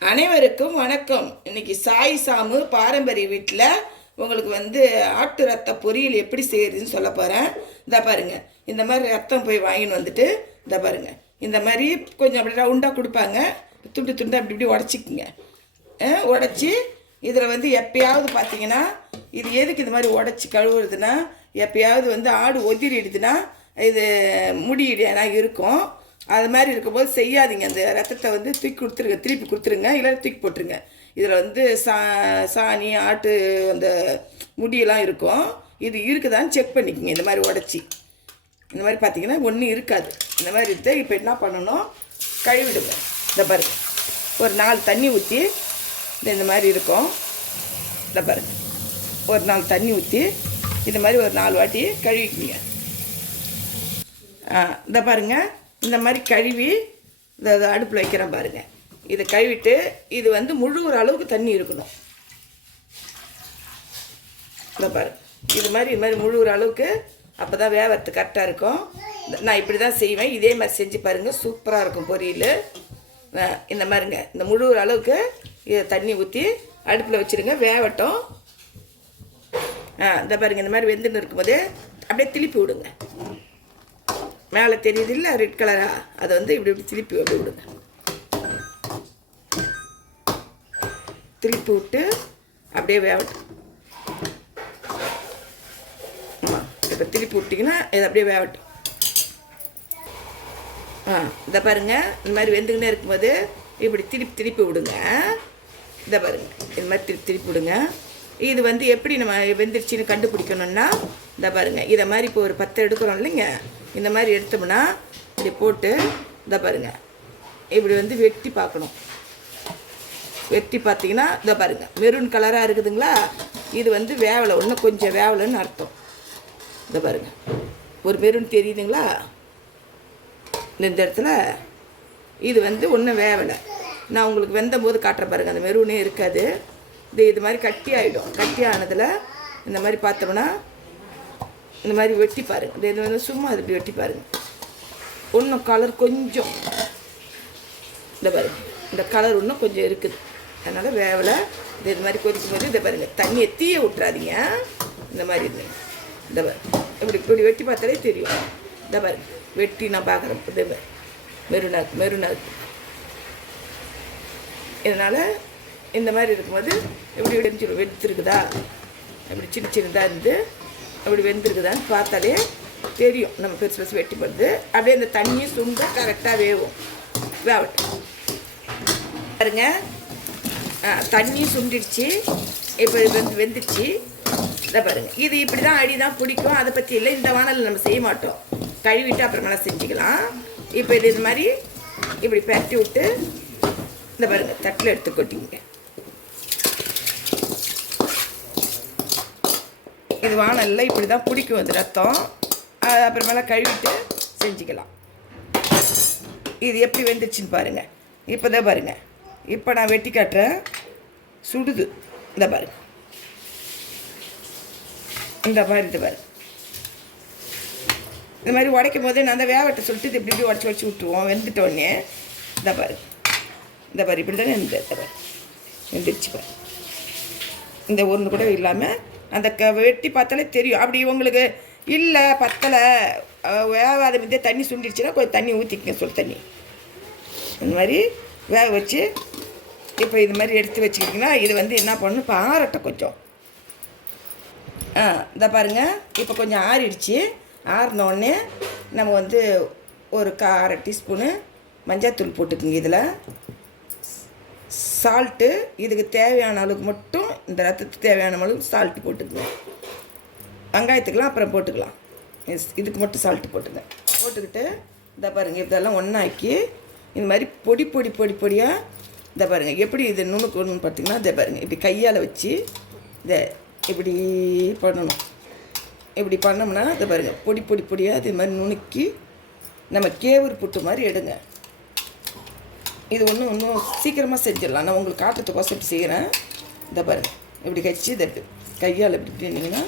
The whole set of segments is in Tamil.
அனைவருக்கும் வணக்கம். இன்னைக்கு சாய் சாமு பாரம்பரிய வீட்டில் உங்களுக்கு வந்து ஆட்டு ரத்த பொரியல் எப்படி செய்யறதுன்னு சொல்ல போகிறேன் இதை பாருங்க. இந்த மாதிரி ரத்தம் போய் வாங்கின்னு வந்துட்டு இதை பாருங்க. இந்த மாதிரி கொஞ்சம் அப்படி ரவுண்டாக கொடுப்பாங்க. துண்டு துண்டு அப்படி இப்படி உடச்சிக்குங்க. உடச்சி இதில் வந்து எப்பயாவது பார்த்தீங்கன்னா இது எதுக்கு இந்த மாதிரி உடச்சி கழுவுறதுன்னா எப்பயாவது வந்து ஆடு ஒதிரிடுதுன்னா இது முடியிடனா இருக்கும். அது மாதிரி இருக்கும்போது செய்யாதீங்க. அந்த ரத்தத்தை வந்து தூக்கி கொடுத்துருங்க. திருப்பி கொடுத்துருங்க. இல்லை தூக்கி போட்டுருங்க. இதில் வந்து சா சாணி ஆட்டு அந்த முடியெல்லாம் இருக்கும். இது இருக்குதான்னு செக் பண்ணிக்கோங்க. இந்த மாதிரி உடச்சி. இந்த மாதிரி பார்த்தீங்கன்னா ஒன்றும் இருக்காது. இந்த மாதிரி இருந்து இப்போ என்ன பண்ணணும்? கழுவிடுங்க. இந்த பாருங்க. ஒரு நாலு தண்ணி ஊற்றி இந்த இந்த மாதிரி இருக்கும். இந்த பாருங்க. ஒரு நாலு தண்ணி ஊற்றி இந்த மாதிரி ஒரு நாலு வாட்டி கழுவிக்கிங்க. ஆ இந்த பாருங்கள் இந்த மாதிரி கழுவி இந்த அடுப்பில் வைக்கிறேன் பாருங்கள் இதை கழுவிட்டு இது வந்து முழுகிற அளவுக்கு தண்ணி இருக்கணும். இந்த பாரு. இது மாதிரி இது மாதிரி முழுகிற அளவுக்கு அப்போ தான் வேவறது கரெக்டாக இருக்கும். இந்த- நான் இப்படி தான் செய்வேன். இதே மாதிரி செஞ்சு பாருங்கள் சூப்பராக இருக்கும் பொரியல். இந்த மாதிரிங்க. இந்த முழுகிற அளவுக்கு இதை தண்ணி ஊற்றி அடுப்பில் வச்சுருங்க. வேவட்டும். ஆ இந்த பாருங்க. இந்த மாதிரி வெந்துன்னு இருக்கும்போது அப்படியே திருப்பி விடுங்க. மேலே தெரியுது இல்லை ரெட் கலராக அதை வந்து இப்படி இப்படி திருப்பி அப்படி விடுங்க. திருப்பி விட்டு அப்படியே வேகட்டும் இப்போ திருப்பி விட்டிங்கன்னா இது அப்படியே வேகட்டும் ஆ இதை பாருங்க. இந்த மாதிரி வெந்துக்கினே இருக்கும்போது இப்படி திருப்பி திருப்பி விடுங்க. இதை பாருங்க. இந்த மாதிரி திருப்பி திருப்பி விடுங்க. இது வந்து எப்படி நம்ம வெந்துருச்சின்னு கண்டுபிடிக்கணும்னா இதை பாருங்க. இதை மாதிரி இப்போ ஒரு பத்து எடுக்கிறோம் இல்லைங்க. இந்த மாதிரி எடுத்தோம்னா இப்படி போட்டு இதை பாருங்க. இப்படி வந்து வெட்டி பார்க்கணும். வெட்டி பார்த்தீங்கன்னா இதை பாருங்க. மெரூன் கலராக இருக்குதுங்களா? இது வந்து வேவலை. இன்னும் கொஞ்சம் வேவலைன்னு அர்த்தம். இதை பாருங்க. ஒரு மெரூன் தெரியுதுங்களா? இந்த இடத்துல இது வந்து ஒன்றும் வேவலை. நான் உங்களுக்கு வெந்த போது காட்டுற பாருங்க. அந்த மெரூனே இருக்காது. இது இது மாதிரி கட்டி ஆகிடும் கட்டி ஆனதில் இந்த மாதிரி பார்த்தோம்னா இந்த மாதிரி வெட்டி பாருங்கள் இந்த இது வந்து சும்மா அது இப்படி வெட்டி பாருங்கள் ஒன்றும் கலர் கொஞ்சம். இந்த பாருங்கள் இந்த கலர் இன்னும் கொஞ்சம் இருக்குது. அதனால் வேவலை இது இது மாதிரி கொதிக்கும் போது இதை பாருங்க. தண்ணியை தீய விட்றாதீங்க இந்த மாதிரி இருந்தீங்க இந்த பாரு. இப்படி இப்படி வெட்டி பார்த்தாலே தெரியும். இந்த பாரு. வெட்டி நான் பார்க்குறேன். இதே மாதிரி மெருனா இருக்கு மெருனா இருக்கு. இதனால் இந்த மாதிரி இருக்கும்போது இப்படி வெடிச்சிடும் வெடிச்சிருக்குதா இப்படி சின்ன சின்னதாக இருந்து அப்படி வெந்திருக்குதான்னு பார்த்தாலே தெரியும். நம்ம பெருசு பெருசு வெட்டி போடுறது. அப்படியே அந்த தண்ணியும் சுண்ட கரெக்டாக வேகும் வேகட்டும் பாருங்க. ஆ, தண்ணி சுண்டிடுச்சு. இப்போ வெந்து வெந்துடுச்சு. இதை பாருங்கள் இது இப்படி தான் அடி தான் பிடிக்கும். அதை பற்றி இல்லை. இந்த வானல் நம்ம செய்ய மாட்டோம். கழுவிட்டு அப்புறமெல்லாம் செஞ்சுக்கலாம். இப்போ இது இது மாதிரி இப்படி பரட்டி விட்டு இந்த பாருங்க தட்டில் எடுத்து கொட்டிங்க இது வானல்ல இப்படி தான் பிடிக்கும் அது ரத்தம். அது அப்புறமேல கழுவிட்டு செஞ்சுக்கலாம். இது எப்படி வெந்துச்சுன்னு பாருங்க. இப்போ தான் பாருங்க. இப்போ நான் வெட்டி காட்டுறேன். சுடுது. இந்த பாருங்க. இந்த மாதிரி இது பாருங்க இந்த மாதிரி உடைக்கும் போது நான் அந்த வேவட்டை சொல்லிட்டு இது இப்படி இப்படி உடச்சி உடச்சி விட்டுருவோம். வெந்துட்டோடனே இந்த பாரு. இந்த பாரு இப்படி தானே இந்த இந்த பாரு வெந்துருச்சு பாரு. இந்த ஒன்று கூட இல்லாமல் அந்த க வெட்டி பார்த்தாலே தெரியும். அப்படி உங்களுக்கு இல்லை பத்தலை. வேகாத மிதே தண்ணி சுண்டிடுச்சுன்னா கொஞ்சம் தண்ணி ஊற்றிக்கங்க சொல் தண்ணி. இந்த மாதிரி வேக வச்சு இப்போ இது மாதிரி எடுத்து வச்சுக்கிட்டிங்கன்னா இது வந்து என்ன பண்ணணும் இப்போ கொஞ்சம். ஆ இந்த பாருங்க. இப்போ கொஞ்சம் ஆறிடுச்சு. ஆறினோடனே நம்ம வந்து ஒரு கா அரை டீஸ்பூனு மஞ்சள்தூள் போட்டுக்குங்க இதில். சால்ட்டு இதுக்கு தேவையான அளவுக்கு மட்டும் இந்த ரத்தத்துக்கு தேவையான அளவு சால்ட்டு போட்டுக்குங்க. வெங்காயத்துக்கெலாம் அப்புறம் போட்டுக்கலாம். எஸ், இதுக்கு மட்டும் சால்ட்டு போட்டுங்க. போட்டுக்கிட்டு இந்த பாருங்கள் இதெல்லாம் ஒன்றாக்கி இந்த மாதிரி பொடி பொடி பொடி பொடியாக இந்த பாருங்கள் எப்படி இது நுணுக்கணும்னு பார்த்தீங்கன்னா இதை பாருங்கள் இப்படி கையால் வச்சு இதை இப்படி பண்ணணும். இப்படி பண்ணோம்னா இதை பாருங்கள் பொடி பொடி பொடியாக இது மாதிரி நுணுக்கி நம்ம கேவூர் புட்டு மாதிரி எடுங்க. இது ஒன்றும் இன்னும் சீக்கிரமாக செஞ்சிடலாம். நான் உங்களுக்கு காட்டுறதுக்கோசம் இப்படி செய்கிறேன் இந்த பாருங்க. இப்படி கச்சி தட்டு கையால் இப்படி இப்படின்னீங்கன்னா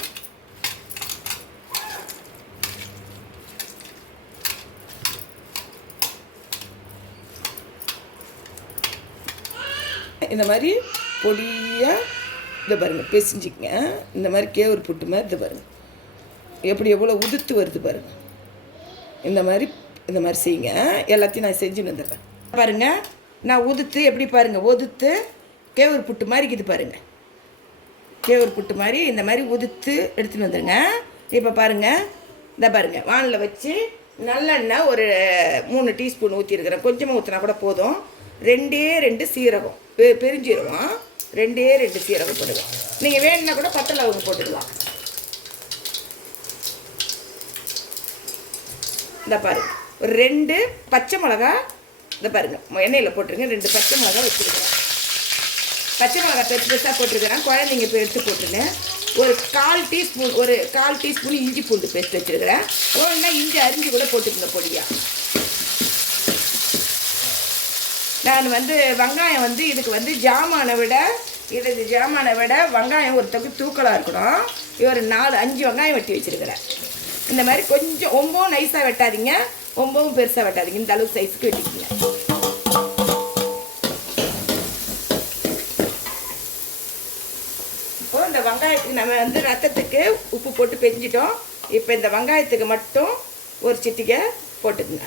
இந்த மாதிரி பொடியாக இதை பாருங்கள் பிசைஞ்சிக்கங்க. இந்த மாதிரி கேவுரு புட்டு மாதிரி இதை பாருங்கள் எப்படி எவ்வளோ உதுத்து வருது பாருங்கள் இந்த மாதிரி இந்த மாதிரி செய்யுங்க. எல்லாத்தையும் நான் செஞ்சுன்னு வந்துடுறேன். பாருங்கள் நான் உதுத்து எப்படி பாருங்கள் உதுத்து கேவுரு புட்டு மாதிரி இருக்குது பாருங்கள் கேவுரு புட்டு மாதிரி இந்த மாதிரி உதித்து எடுத்துன்னு வந்துடுங்க இப்போ பாருங்கள் இந்த பாருங்கள் வானில் வச்சு நல்லெண்ணெய் ஒரு மூணு டீஸ்பூன் ஊற்றிருக்கிறேன் கொஞ்சமாக ஊற்றினா கூட போதும். ரெண்டே ரெண்டு சீரகம். பெ பெருஞ்சீரகம். ரெண்டே ரெண்டு சீரகம் போடுவோம் நீங்கள் வேணும்னா கூட பட்டை லவங்க போட்டுக்கலாம். இந்த பாருங்க. ஒரு ரெண்டு பச்சை மிளகா இந்த பாருங்கள் எண்ணெயில் போட்டுருங்க. ரெண்டு பச்சை மிளகா வச்சுருக்கிறேன். பச்சை மிளகா பெருசு பெருசாக போட்டிருக்கிறேன் குழந்தைங்க இப்போ எடுத்து போட்டுருங்க ஒரு கால் டீஸ்பூன் ஒரு கால் டீஸ்பூன் இஞ்சி பூண்டு பேஸ்ட் வச்சுருக்கிறேன். ஒன்றா இஞ்சி அரிஞ்சு கூட போட்டுக்கங்க பொடியாக நான் வந்து வெங்காயம் வந்து இதுக்கு வந்து ஜாமானை விட இதுக்கு ஜாமானை விட வெங்காயம் ஒரு தூக்கலாக இருக்கணும். ஒரு நாலு அஞ்சு வெங்காயம் வெட்டி வச்சுருக்கிறேன். இந்த மாதிரி கொஞ்சம் ஒம்பவும் நைஸாக வெட்டாதீங்க. ஒம்பவும் பெருசாக வெட்டாதீங்க. இந்த அளவு சைஸ்க்கு வெட்டிக்கிங்க. இப்போ இந்த வெங்காயத்துக்கு நம்ம வந்து ரத்தத்துக்கு உப்பு போட்டு பெஞ்சிட்டோம். இப்போ இந்த வெங்காயத்துக்கு மட்டும் ஒரு சிட்டிக்கை போட்டுக்குங்க.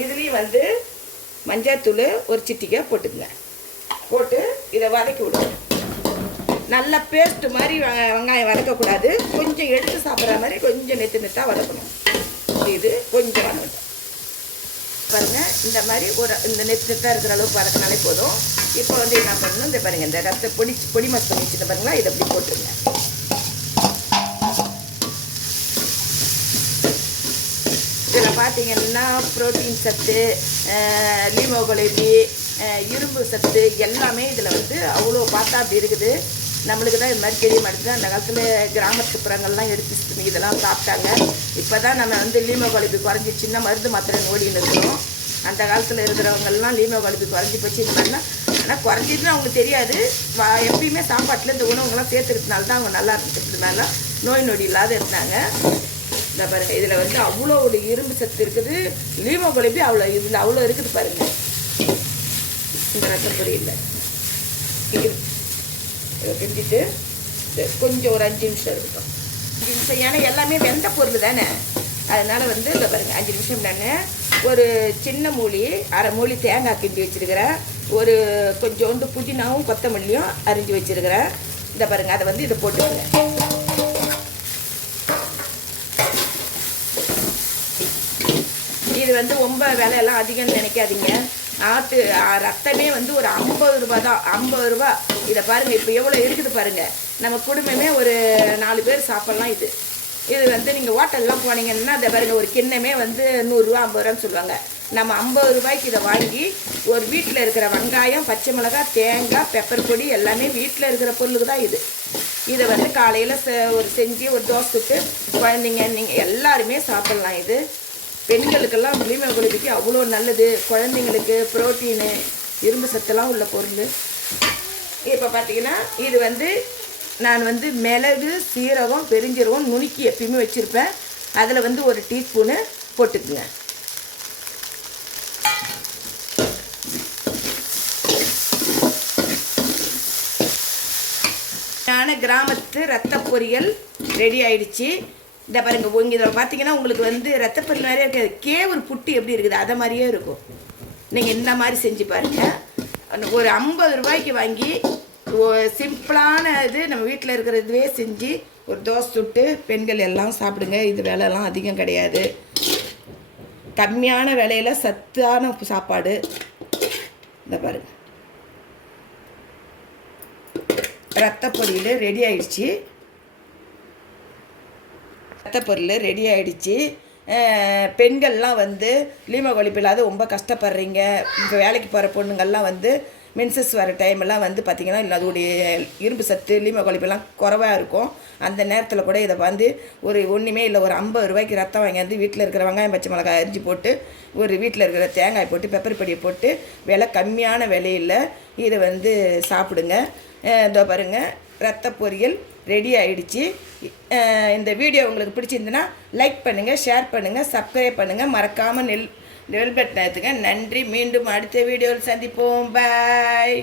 இதுலேயும் வந்து மஞ்சாத்தூள் ஒரு சிட்டிக்கை போட்டுக்குங்க. போட்டு இதை வதக்கி விடுங்க. நல்ல பேஸ்ட் மாதிரி வெங்காயம் வதக்கக்கூடாது. கொஞ்சம் எடுத்து சாப்பிட்ற மாதிரி கொஞ்சம் நெத்து நெத்தாக வதக்கணும். இது கொஞ்சம் வதக்கணும் பாருங்கள் இந்த மாதிரி ஒரு இந்த நெத்து நெத்தாக இருக்கிற அளவுக்கு வதக்கினாலே போதும். இப்போ வந்து என்ன பண்ணணும்? இந்த பாருங்கள் இந்த ரத்த பொடி பொடி மஸ் பண்ணி வச்சுட்டு பாருங்களா இதை அப்படி போட்டுருங்க. இதில் பார்த்தீங்கன்னா புரோட்டீன் சத்து லீமோகுலேபி இரும்பு சத்து எல்லாமே இதில் வந்து அவ்வளோ பார்த்தா அப்படி இருக்குது. நம்மளுக்கு தான் இது மாதிரி தெரிய மாட்டேங்குது. அந்த காலத்தில் கிராமத்து புறங்கள்லாம் எடுத்து இதெல்லாம் சாப்பிட்டாங்க. இப்போ தான் நம்ம வந்து லீமோகுலேபி குறைஞ்சி சின்ன மருந்து மாத்திரை ஓடின்னு இருக்கிறோம். அந்த காலத்தில் இருக்கிறவங்கெல்லாம் லீமோகுலேபி குறைஞ்சி போச்சு. இந்த மாதிரிலாம் ஆனால் குறைஞ்சிதுன்னு அவங்களுக்கு தெரியாது. எப்பயுமே சாப்பாட்டில் இந்த உணவுங்கள்லாம் சேர்த்துக்கிறதுனால தான் அவங்க நல்லா இருக்கிறதுனால நோய் நொடி இல்லாத இருந்தாங்க. இந்த பாருங்க இதில் வந்து அவ்வளோ ஒரு இரும்பு சத்து இருக்குது. லீமோகுலேபி அவ்வளோ இதில் அவ்வளோ இருக்குது பாருங்க. இந்த ரத்த புரியல. இதை செஞ்சுட்டு கொஞ்சம் ஒரு அஞ்சு நிமிஷம் இருக்கட்டும். அஞ்சு நிமிஷம் ஏன்னா எல்லாமே வெந்த பொருள் தானே. அதனால் வந்து இந்த பாருங்க அஞ்சு நிமிஷம் நான் ஒரு சின்ன மூலி அரை மூலி தேங்காய் கிண்டி வச்சிருக்கிறேன். ஒரு கொஞ்சோண்டு புதினாவும் கொத்தமல்லியும் அரிஞ்சு வச்சிருக்கிறேன். இந்த பாருங்க அதை வந்து இதை போட்டுக்கிறேன் இது வந்து ரொம்ப விலையெல்லாம் அதிகம்னு நினைக்காதீங்க. ஆற்று ரத்தமே வந்து ஒரு ஐம்பது ரூபா தான். ஐம்பது ரூபா. இதை பாருங்கள் இப்போ எவ்வளோ இருக்குது பாருங்கள் நம்ம குடும்பமே ஒரு நாலு பேர் சாப்பிட்லாம் இது. இது வந்து நீங்கள் ஹோட்டல்லாம் போனீங்கன்னா அதை பாருங்கள் ஒரு கிண்ணமே வந்து நூறுரூவா ஐம்பது ரூபான்னு சொல்லுவாங்க. நம்ம ஐம்பது ரூபாய்க்கு இதை வாங்கி ஒரு வீட்டில் இருக்கிற வெங்காயம் பச்சை மிளகாய் தேங்காய் பெப்பர் பொடி எல்லாமே வீட்டில் இருக்கிற பொருளுக்கு தான் இது. இதை வந்து காலையில் ஒரு செஞ்சு ஒரு தோசை சுட்டு குழந்தைங்க நீங்கள் எல்லாருமே சாப்பிட்லாம் இது. பெண்களுக்கெல்லாம் புளிமை குளிப்பிக்கு அவ்வளோ நல்லது. குழந்தைங்களுக்கு புரோட்டீனு இரும்பு சத்தெல்லாம் உள்ள பொருள். இப்போ பார்த்தீங்கன்னா இது வந்து நான் வந்து மிளகு சீரகம் பெருஞ்சீரகம் நுணுக்கி எப்பயுமே வச்சுருப்பேன். அதில் வந்து ஒரு டீஸ்பூனு போட்டுக்குங்க. நான் கிராமத்து ரத்த பொரியல் ரெடி ஆயிடுச்சு. இந்த பாருங்க உங்க இதில் பார்த்தீங்கன்னா உங்களுக்கு வந்து ரத்த பொரியல் இருக்காது. கேவரு புட்டு எப்படி இருக்குது? அதை மாதிரியே இருக்கும். நீங்கள் இந்த மாதிரி செஞ்சு பாருங்கள் ஒரு ஐம்பது ரூபாய்க்கு வாங்கி சிம்பிளான இது நம்ம வீட்டில் இருக்கிற இதுவே செஞ்சு ஒரு தோசை சுட்டு பெண்கள் எல்லாம் சாப்பிடுங்க. இது விலைலாம் அதிகம் கிடையாது. கம்மியான விலையில் சத்தான சாப்பாடு. இந்த பாருங்க. ரத்த பொரியல் ரெடி ஆயிடுச்சு. ரத்த பொரியல் ரெடி ஆயிடுச்சு. பெண்கள்லாம் வந்து லீம கொழிப்பு இல்லாத ரொம்ப கஷ்டப்படுறீங்க. இப்போ வேலைக்கு போகிற பொண்ணுங்கள்லாம் வந்து மென்சஸ் வர டைம் எல்லாம் வந்து பார்த்திங்கன்னா இல்லை அதோடைய இரும்பு சத்து லீம கொழிப்பெல்லாம் குறைவாக இருக்கும். அந்த நேரத்தில் கூட இதை வந்து ஒரு ஒன்றுமே இல்லை ஒரு ஐம்பது ரூபாய்க்கு ரத்தம் வாங்கியாந்து வீட்டில் இருக்கிற வெங்காயம் பச்சை மிளகாய் அரிஞ்சு போட்டு ஒரு வீட்டில் இருக்கிற தேங்காய் போட்டு பெப்பர் பொடியை போட்டு விலை கம்மியான விலையில் இதை வந்து சாப்பிடுங்க. இதோ பாருங்கள் ரத்த பொரியல் ரெடி ஆயிடுச்சு. இந்த வீடியோ உங்களுக்கு பிடிச்சிருந்துன்னா லைக் பண்ணுங்கள் ஷேர் பண்ணுங்கள் சப்ஸ்கிரைப் பண்ணுங்கள் மறக்காமல் நெல் டெவலப்மெண்ட் நேரத்துக்கு நன்றி. மீண்டும் அடுத்த வீடியோவில் சந்திப்போம். பாய்